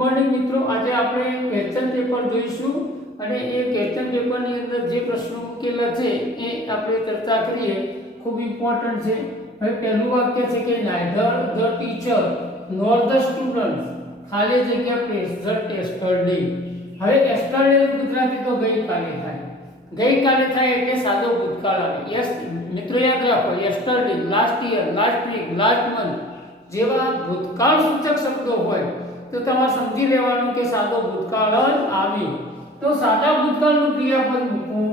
Morning મિત્રો, આજે આપણે ક્વેશ્ચન પેપર જોઈશું અને એ ક્વેશ્ચન પેપરની અંદર જે પ્રશ્નો મૂકેલા છે એ આપણે ચર્ચા કરીએ. ખૂબ ઇમ્પોર્ટન્ટ છે. હવે પહેલું વાક્ય છે કે neither the teacher nor the student ખાલી જગ્યા પ્રેઝન્ટ યસ્ટરડે. હવે યસ્ટરડે ગુજરાતી તો ગઈકાલે થાય. ગઈકાલે થાય એટલે સાદો ભૂતકાળ આવે. યસ મિત્રો યાદ રાખો, yesterday, last year, last week, last month જેવા ભૂતકાળ સૂચક શબ્દો હોય તો તમારે સમજી લેવાનું કે સાદો ભૂતકાળ જ આવે. તો સાદા ભૂતકાળનું ક્રિયાપદ મૂકવું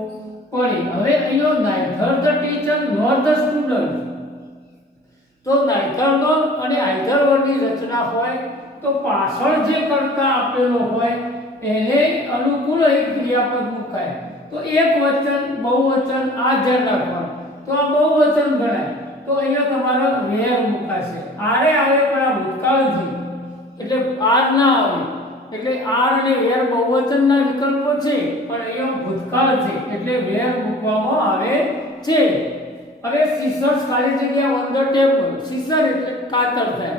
પડે. હવે અહીંયા neither the teacher nor the student, તો નાઇધર નોર અને આઇધર ઓરની રચના હોય તો પાછળ જે કર્તા આપેલો હોય એને અનુકૂળ એક ક્રિયાપદ મુકાય. તો એક વચન, બહુવચન આ ધ્યાન રાખવાનું. તો આ બહુવચન ગણાય. તો અહીંયા તમારો વેર મુકાશે. આરે આવે પણ આ ભૂતકાળ છે એટલે આર ના આવે. એટલે આર અને વેર બહુવચનના વિકલ્પો છે પણ અહીંયા ભૂતકાળ છે એટલે વેર મૂકવામાં આવે છે. હવે સીસર્સ ખાલી જગ્યા ઓન ધ ટેબલ. સીસર એટલે કાતર થાય.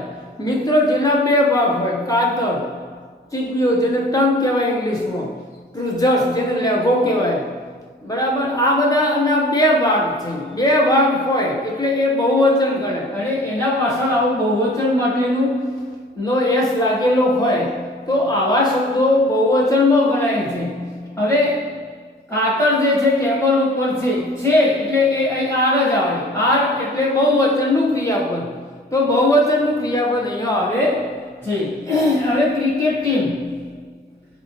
મિત્રો જેના બે ભાગ હોય, કાતર, ચીપિયો જેને ટંગ કહેવાય ઇંગ્લિશમાં, ટ્રુઝર્સ જેને લેગો કહેવાય, બરાબર. આ બધાના બે ભાગ છે. બે ભાગ હોય એટલે એ બહુવચન ગણાય અને એના પાછળ આવું બહુવચન માટેનું નો એસ લાગેલો હોય તો આવા શબ્દો બહુવચનમાં ગણાય છે. હવે કાતર જે છે ટેબલ ઉપર છે એટલે એ અહીં આર જ આવે. આર એટલે બહુવચનનું ક્રિયાપદ. તો બહુવચનનું ક્રિયાપદ અહીંયા આવે છે. હવે ક્રિકેટ ટીમ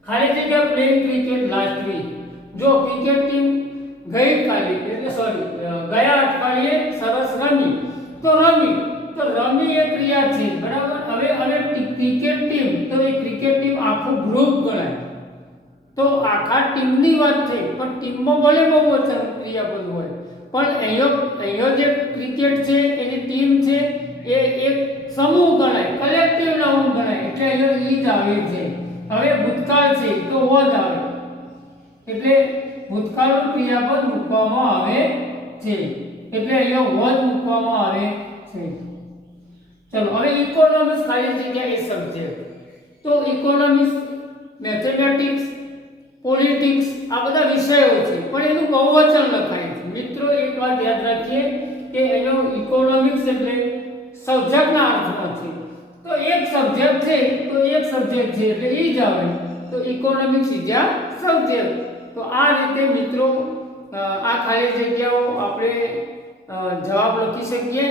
ખાલી જગ્યા પ્લેઇંગ ક્રિકેટ લાસ્ટ વીક. જો ક્રિકેટ ટીમ ગઈકાલે એટલે ગયા અઠવાડિયે સરસ રમી તો રમી એ ક્રિયા છે, બરાબર. હવે ક્રિકેટ ટીમ, તો એ ક્રિકેટ ટીમ આખું ગ્રુપ ગણાય. તો આખા ટીમની વાત થઈ પણ ટીમમાં ભલે બહુવચન ક્રિયાપદ હોય પણ અહીંયા જે ક્રિકેટ છે એની ટીમ છે એ એક સમૂહ ગણાય, કલેક્ટિવ નાઉન ગણાય એટલે અહીંયા ઈ જ આવે છે. હવે ભૂતકાળ છે તો વોઝ આવે એટલે ભૂતકાળનું ક્રિયાપદ મૂકવામાં આવે છે એટલે અહીંયા વોઝ મૂકવામાં આવે છે. ચલો હવે ઇકોનોમિક્સ ખાલી જગ્યા એ સબ્જેક્ટ. તો ઇકોનોમિક્સ, મેથેમેટિક્સ, પોલિટિક્સ આ બધા વિષયો છે પણ એનું બહુવચન લખાય છે. મિત્રો એક વાત યાદ રાખીએ કે અહીંયા ઇકોનોમિક્સ એટલે સબ્જેક્ટના અર્થમાં છે. તો એક સબ્જેક્ટ છે એટલે ઈ જ આવે. તો ઇકોનોમિક્સ ઇઝ અ સબ્જેક્ટ. તો આ રીતે મિત્રો આ ખાલી જગ્યાઓ આપણે જવાબ લખી શકીએ.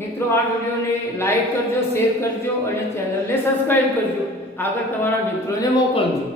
મિત્રો આ વિડીયોને લાઈક કરજો, શેર કરજો અને ચેનલને સબસ્ક્રાઇબ કરજો. આગળ તમારા મિત્રોને મોકલજો.